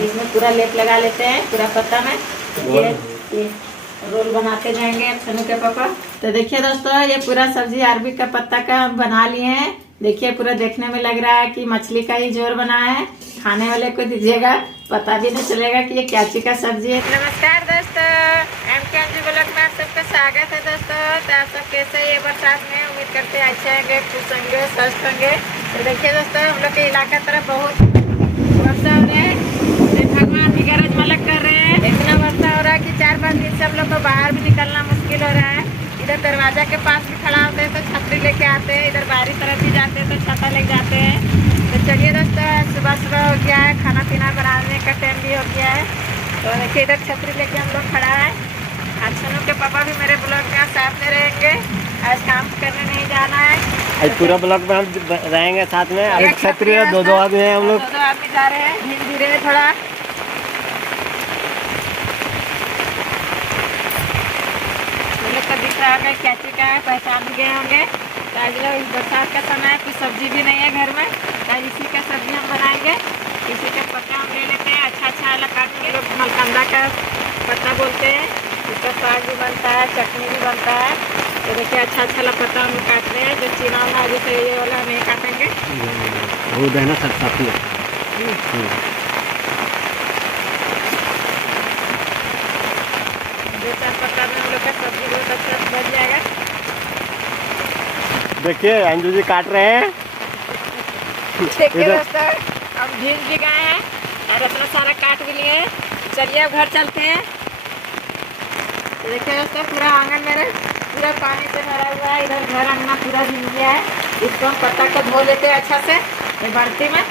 इसमें पूरा लेप लगा लेते हैं पूरा पत्ता में। ये रोल बनाते जाएंगे छनु के पापा। तो देखिए दोस्तों, ये पूरा सब्जी अरबी का पत्ता का हम बना लिए हैं। देखिए पूरा देखने में लग रहा है कि मछली का ही जोर बना है। खाने वाले को दीजिएगा, पता भी नहीं चलेगा कि ये क्या चीज का सब्जी है। नमस्कार दोस्तों, MKNG ब्लॉग में आप सबका स्वागत है दोस्तों। तो आप सब कैसे ये बरसात में, उम्मीद करते हैं अच्छे होंगे, खुश होंगे, स्वस्थ होंगे। तो देखिए दोस्तों, हम लोग के इलाका तरफ बहुत वर्षा हो रहा है। भगवान की गरज मलक कर रहे हैं। इतना वर्षा हो रहा है कि 4-5 दिन से हम लोग को बाहर भी निकलना मुश्किल हो रहा है। इधर दरवाजा के पास भी खड़ा होते हैं तो छतरी लेके आते हैं, इधर बाहरी तरफ भी जाते हैं तो छाता लेके जाते हैं। तो चलिए दोस्तों, सुबह सुबह हो गया है, खाना पीना बनाने का टाइम भी हो गया है। तो देखिए इधर छतरी लेके हम लोग खड़ा है। आज छनु के पापा भी मेरे ब्लॉग में साथ में रहेंगे। आज काम करने नहीं जाना है, आज पूरा ब्लॉग में हम रहेंगे साथ में। अभी छतरी है, दो आदमी हैं हम लोग। 2 आदमी जा रहे हैं, धीरे धीरे थोड़ा। तो दिख रहा होगा क्या चीज का है, पहचान भी गए होंगे। तो आज लोग इस बरसात का समय है, कुछ सब्जी भी नहीं है घर में, तो इसी का सब्जी हम बनाएंगे। इसी का पत्ता हम ले लेते हैं, अच्छा वाला काटेंगे। लोग मलकंदा का पत्ता बोलते हैं, इसका साग भी बनता है, चटनी भी बनता है। तो देखिए अच्छा वाला पत्ता हम काट रहे हैं। जो चीना वाला जैसे ये वाला नहीं काटेंगे, वो है ना सरसाती। 2-4 पत्ता में हम लोग का सब्जी बहुत अच्छा बन जाएगा। देखिए अंजू जी काट रहे हैं। देखिए दोस्तों, हम भीग भी गए हैं और अपना सारा काट भी लिए हैं। चलिए अब घर चलते हैं। तो देखिए दोस्तों, पूरा आंगन मेरे पूरा पानी से भरा हुआ है। इधर घर अंगना पूरा भीग गया है। इसको हम पत्ता को धो लेते हैं अच्छा से ये बाल्टी में।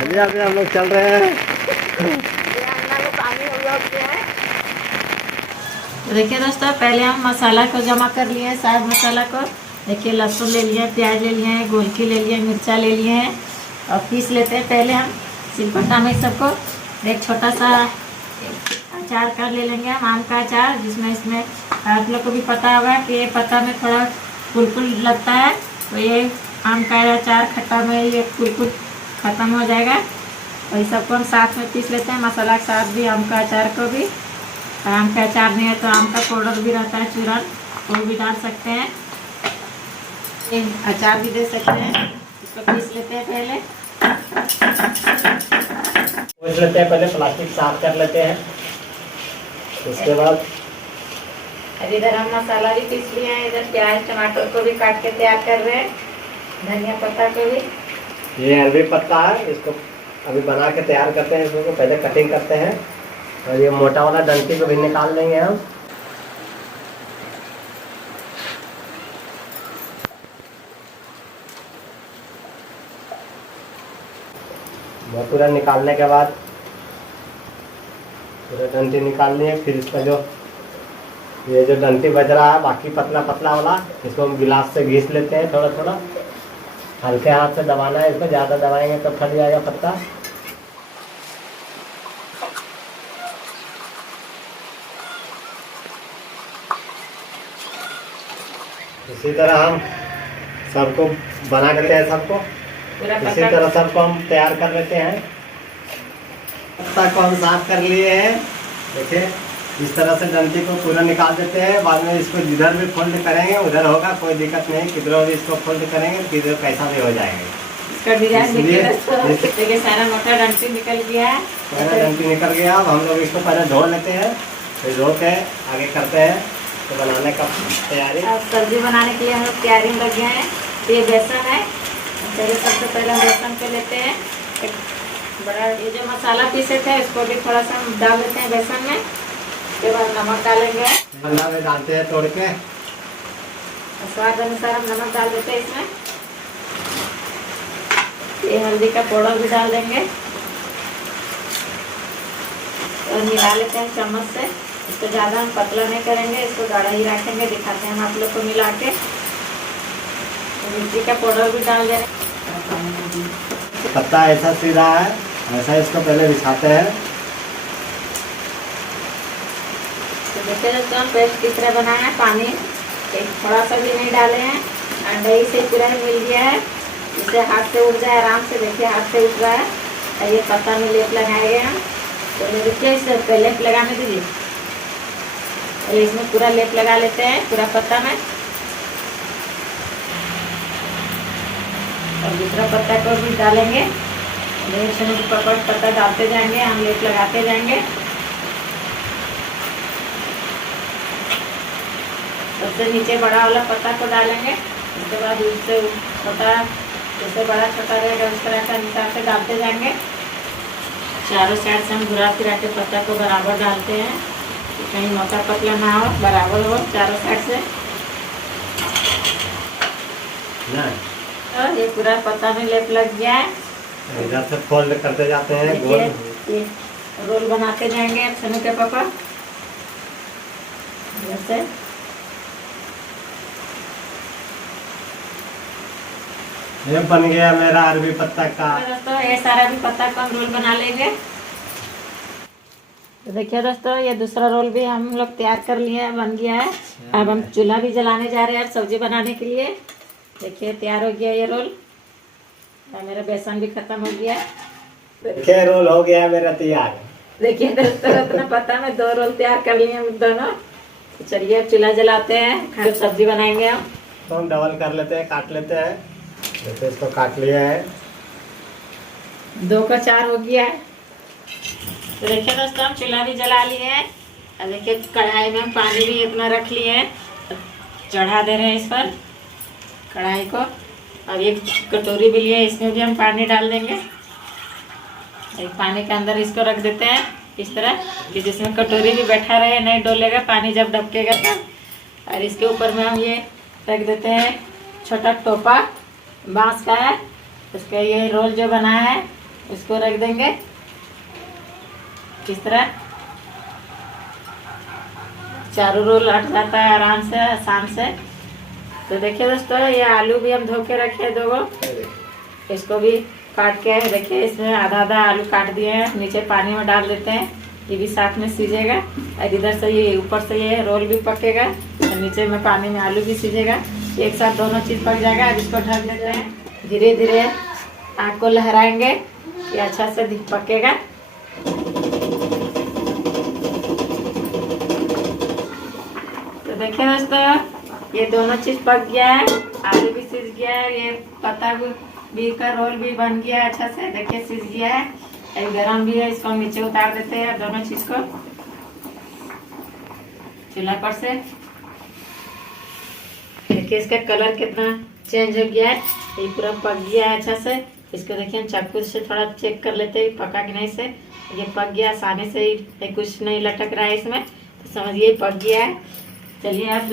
अभी हम लोग चल रहे हैं। अंगना में पानी हो गया है। तो देखिए दोस्तों, पहले हम मसाला को जमा कर लिए हैं, साग मसाला को। देखिए लहसुन ले लिया, प्याज ले लिए हैं, गोलकी ले लिए, मिर्चा ले लिए हैं और पीस लेते हैं पहले हम सिलपट्टा में सबको। एक छोटा सा अचार कर ले लेंगे हम, आम का अचार, जिसमें इसमें आप लोग को भी पता होगा कि ये पत्ता में थोड़ा कुल लगता है। तो ये आम का अचार खट्टा में ये कुल ख़त्म हो जाएगा। और इस सबको हम साथ में पीस लेते हैं, मसाला के साथ भी, आम का अचार को भी। आम का अचार नहीं है तो आम का पाउडर भी रहता है, चूरन, वो भी डाल सकते हैं, अचार भी दे सकते हैं। इसको पीस लेते हैं पहले। पीस लेते हैं पहले, प्लास्टिक साफ कर लेते हैं। उसके बाद इधर हम मसाला भी पीस लिए हैं। इधर प्याज टमाटर को भी काट के तैयार कर रहे हैं, धनिया पत्ता को भी। ये अरबी पत्ता है, इसको अभी बना के तैयार करते हैं। इसको पहले कटिंग करते हैं और ये मोटा वाला डंटी को भी निकाल लेंगे हम। वो पूरा निकालने के बाद पूरा डंटी निकाल लिए। फिर इसका जो ये जो डंटी बच रहा है बाकी पतला पतला वाला, इसको हम गिलास से घिस लेते हैं। थोड़ा थोड़ा हल्के हाथ से दबाना है, इसको ज़्यादा दबाएंगे तो फट जाएगा पत्ता। इसी तरह हम सबको बना लेते हैं, सबको इसी तरह सबको हम तैयार कर लेते हैं। पत्ता को हम साफ कर लिए हैं। देखिए इस तरह से डंटी को पूरा निकाल देते हैं। बाद में इसको जिधर भी फोल्ड करेंगे उधर होगा, कोई दिक्कत नहीं। किधर भी इसको फोल्ड करेंगे किधर कैसा भी हो जाएगा। इसका डिजाइन देखिए, सारा मोटा डंटी निकल गया है। सारा डंटी निकल गया। अब हम लोग इसको पहले धो लेते हैं, फिर धो के आगे करते हैं तो बनाने का तैयारी। अब सब्जी बनाने के लिए हम लोग तैयारी में लग गए हैं। ये बेसन है, पहले सबसे पहले हम बेसन पे लेते हैं। एक बड़ा ये जो मसाला पीसे थे इसको भी थोड़ा सा हम डाल देते हैं बेसन में। उसके बाद नमक डालेंगे, मसाला में डालते हैं तोड़ के। स्वाद अनुसार हम नमक डाल देते हैं इसमें। ये हल्दी का पाउडर भी डाल देंगे और मिला लेते हैं चम्मच से। इसको ज़्यादा हम पतला नहीं करेंगे, इसको गाढ़ा ही रखेंगे। दिखाते हैं हम आप लोग को मिला के। मिर्ची का पाउडर भी डाल देंगे। पत्ता ऐसा सीधा है, ऐसा इसको पहले बिछाते हैं। तो देखिए दोस्तों, हम पेस्ट किस तरह बनाए हैं। पानी एक थोड़ा सा भी नहीं डाले हैं, दही से पूरा मिल गया है। इसे हाथ से उठ जाए आराम से, देखिए हाथ से उठ रहा है। और ये पत्ता में लेप लगाएंगे हम। तो देखिए इसे लेप लगाने दीजिए, और इसमें पूरा लेप लगा लेते हैं पूरा पत्ता में। और दूसरा पत्ता को भी डालेंगे, पत्ता डालते जाएंगे, हम लेप लगाते जाएंगे। सबसे नीचे बड़ा वाला पत्ता को डालेंगे, उसके बाद उससे छोटा, जैसे बड़ा छोटा रहेगा उस तरह का हिसाब से डालते जाएंगे। चारों साइड से हम घुरा फिरा के पत्ता को बराबर डालते हैं, कहीं मोटा पतला ना हो, बराबर हो चारों साइड से। तो ये पूरा पत्ता में लेप लग गया है। इधर से फोल्ड करते जाते हैं गोल। ये रोल बनाते जाएंगे छनु के पापा जैसे। ये बन गया मेरा अरबी पत्ता का। दोस्तों ये सारा भी पत्ता को हम रोल बना लेंगे। तो देखिए दोस्तों, ये दूसरा रोल भी हम लोग तैयार कर लिए हैं, बन गया है। अब हम चूल्हा भी जलाने जा रहे हैं सब्जी बनाने के लिए। देखिए तैयार हो गया ये रोल, और मेरा बेसन भी खत्म हो गया। देखिए रोल हो गया मेरा तैयार। देखिए दोस्तों, इतना पता मैं 2 रोल तैयार कर लिए हम दोनों। तो चलिए अब चूल्हा जलाते हैं, फिर सब्जी बनाएंगे हम। तो हम डबल कर लेते हैं, काट लेते हैं। जैसे इसको काट लिया है, 2 का 4 हो गया है। तो देखिए दोस्तों, हम चूल्हा भी जला लिए हैं। और देखिए कढ़ाई में हम पानी भी इतना रख लिए हैं, चढ़ा दे रहे हैं इस पर कढ़ाई को। अब एक कटोरी भी लिए, इसमें भी हम पानी डाल देंगे। एक पानी के अंदर इसको रख देते हैं इस तरह कि जिसमें कटोरी भी बैठा रहे, नहीं डोलेगा पानी जब डबकेगा तब। और इसके ऊपर में हम ये रख देते हैं छोटा टोपा बांस का है, उसका ये रोल जो बना है उसको रख देंगे इस तरह। चारों रोल हट जाता है आराम से, आसान से। तो देखिए दोस्तों, ये आलू भी हम धो के रखे 2 गो, इसको भी काट के देखिए इसमें आधा आधा आलू काट दिए हैं, नीचे पानी में डाल देते हैं, ये भी साथ में सीजेगा। और इधर से ये ऊपर से ये रोल भी पकेगा, और नीचे में पानी में आलू भी सीजेगा, एक साथ दोनों चीज़ पक जाएगा। अब इसको ढक देते हैं, धीरे धीरे आग को लहराएंगे, ये अच्छा से पकेगा। तो देखिए दोस्तों, ये दोनों चीज़ पक गया है, आलू भी सीज गया है, ये पत्ता भी का रोल भी बन गया है अच्छा से, देखिए सीज गया है। ये गरम भी है, इसको नीचे उतार देते हैं दोनों चीज़ को चूल्हा पर से। देखिए इसका कलर कितना चेंज हो गया है, ये पूरा पक गया है अच्छा से। इसको देखिए चाकू से थोड़ा चेक कर लेते हैं पका कि नहीं से। ये पक गया आसानी से ही, कुछ नहीं लटक रहा है इसमें, तो समझिए पक गया है। चलिए आप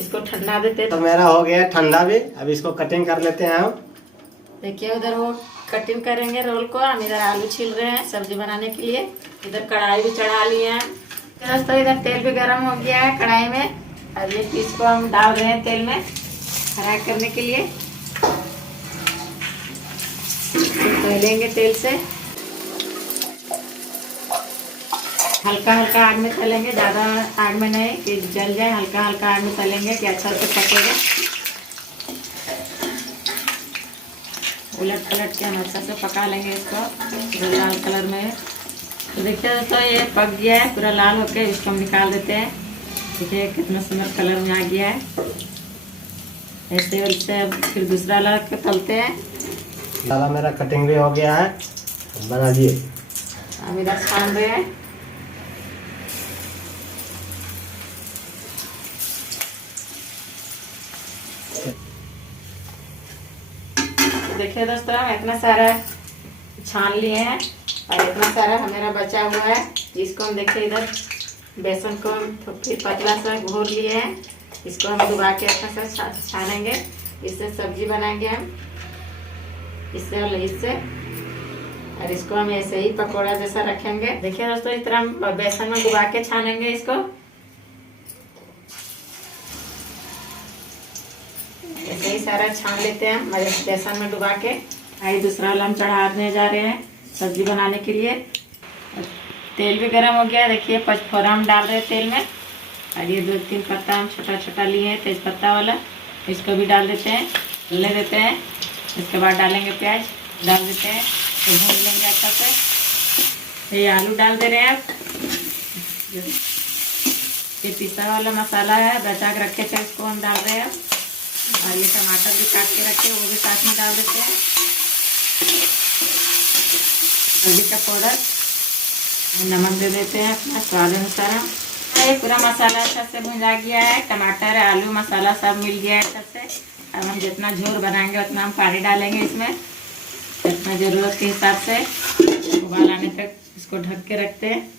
इसको ठंडा देते हैं। तो मेरा हो गया ठंडा भी, अब इसको कटिंग कर लेते हैं हम। देखिए उधर वो कटिंग करेंगे रोल को, हम इधर आलू छील रहे हैं सब्जी बनाने के लिए। इधर कढ़ाई भी चढ़ा लिए हैं दोस्तों, इधर तेल भी गर्म हो गया है कढ़ाई में। अब ये पीस को हम डाल रहे हैं तेल में फ्राई करने के लिए। तलेंगे तेल से, हल्का हल्का आग में तलेंगे, ज़्यादा आग में नहीं कि जल जाए, हल्का हल्का आग में तलेंगे कि अच्छा से पकेगा। उलट पलट के हम अच्छा से पका लेंगे इसको लाल कलर में। तो देखिए दोस्तों, ये पक गया है पूरा लाल होके, इसको हम निकाल देते हैं। देखिए कितना सुंदर कलर में आ गया है। ऐसे उससे फिर दूसरा ला के तलते हैं। सारा मेरा कटिंग भी हो गया है, बना दिए। हम इधर छान रहे हैं। देखिए दोस्तों, हम इतना सारा छान लिए हैं, और इतना सारा हमारा बचा हुआ है, जिसको हम देखिए इधर बेसन को फिर पतला सा घोर लिए हैं। इसको हम डुबा के अच्छा सा छानेंगे, इससे सब्जी बनाएंगे हम इससे और इससे। और इसको हम ऐसे ही पकोड़ा जैसा रखेंगे। देखिए दोस्तों, इस तरह हम बेसन में डुबा के छानेंगे इसको। ऐसे ही सारा छान लेते हैं हम बेसन में डुबा के। आई दूसरा वाला हम चढ़ाने जा रहे हैं सब्जी बनाने के लिए। तेल भी गर्म हो गया, देखिए पचफोरन हम डाल रहे हैं तेल में। और ये 2-3 पत्ता हम छोटा छोटा लिए हैं तेज पत्ता वाला, इसको भी डाल देते हैं, ले देते हैं। इसके बाद डालेंगे प्याज, डाल देते हैं, तो भून लेंगे अच्छा से। ये आलू डाल दे रहे हैं आप। ये पिसा वाला मसाला है, बचा के रखे थे, इसको हम डाल रहे हैं। और ये टमाटर भी काट के रखे, वो भी साथ में डाल देते हैं। हल्दी का पाउडर, नमक दे देते हैं अपना स्वाद अनुसार। ये पूरा मसाला अच्छा से भुंजा गया है, टमाटर आलू मसाला सब मिल गया है अच्छे से। अब हम जितना झोल बनाएंगे उतना हम पानी डालेंगे इसमें, जितना ज़रूरत के हिसाब से। उबाल आने तक इसको ढक के रखते हैं।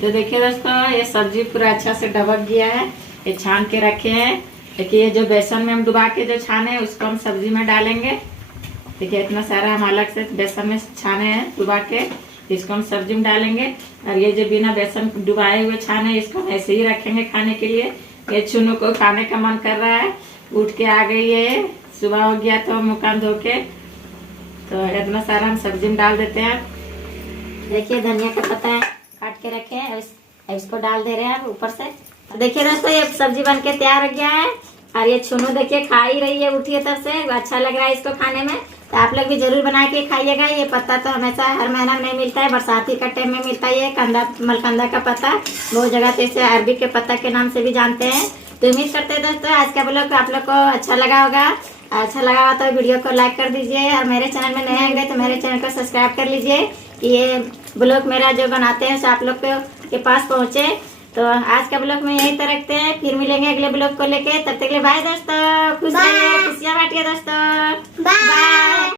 तो देखिए दोस्तों, ये सब्जी पूरा अच्छा से डबक गया है। ये छान के रखे हैं। देखिए ये जो बेसन में हम डुबा के जो छाने हैं उसको हम सब्जी में डालेंगे। देखिए इतना सारा हम अलग से बेसन में छाने हैं डुबा के, इसको हम सब्जी में डालेंगे। और ये जो बिना बेसन डुबाए हुए छाने हैं इसको हम ऐसे ही रखेंगे खाने के लिए। ये चुनू को खाने का मन कर रहा है, उठ के आ गई है, सुबह हो गया तो मुँह कान धो के। तो इतना सारा हम सब्जी में डाल देते हैं। देखिए धनिया का पत्ता है, काट के रखे हैं, इसको डाल दे रहे हैं ऊपर से। देखिए दोस्तों, ये सब्जी बन के तैयार हो गया है। और ये चुनू देखिए खा ही रही है, उठी है तब से, अच्छा लग रहा है इसको खाने में। तो आप लोग भी जरूर बना के खाइएगा। ये पत्ता तो हमेशा हर महीना में नहीं मिलता है, बरसाती का टाइम में मिलता है। ये कंदा मलकंदा का पत्ता बहुत जगह तो इसे अरबी के पत्ता के नाम से भी जानते हैं। तो उम्मीद करते हैं दोस्तों आज का ब्लॉग आप लोग को अच्छा लगा होगा। अच्छा लगा हुआ तो वीडियो को लाइक कर दीजिए, और मेरे चैनल में नए होंगे तो मेरे चैनल को सब्सक्राइब कर लीजिए कि ये ब्लॉग मेरा जो बनाते हैं आप लोग के पास पहुँचे। तो आज का ब्लॉग में यही तक रखते हैं, फिर मिलेंगे अगले ब्लॉग को लेके। तब तक के लिए बाय दोस्तों, खुश रहिए, खुशियाँ बांटिए दोस्तों, बाय।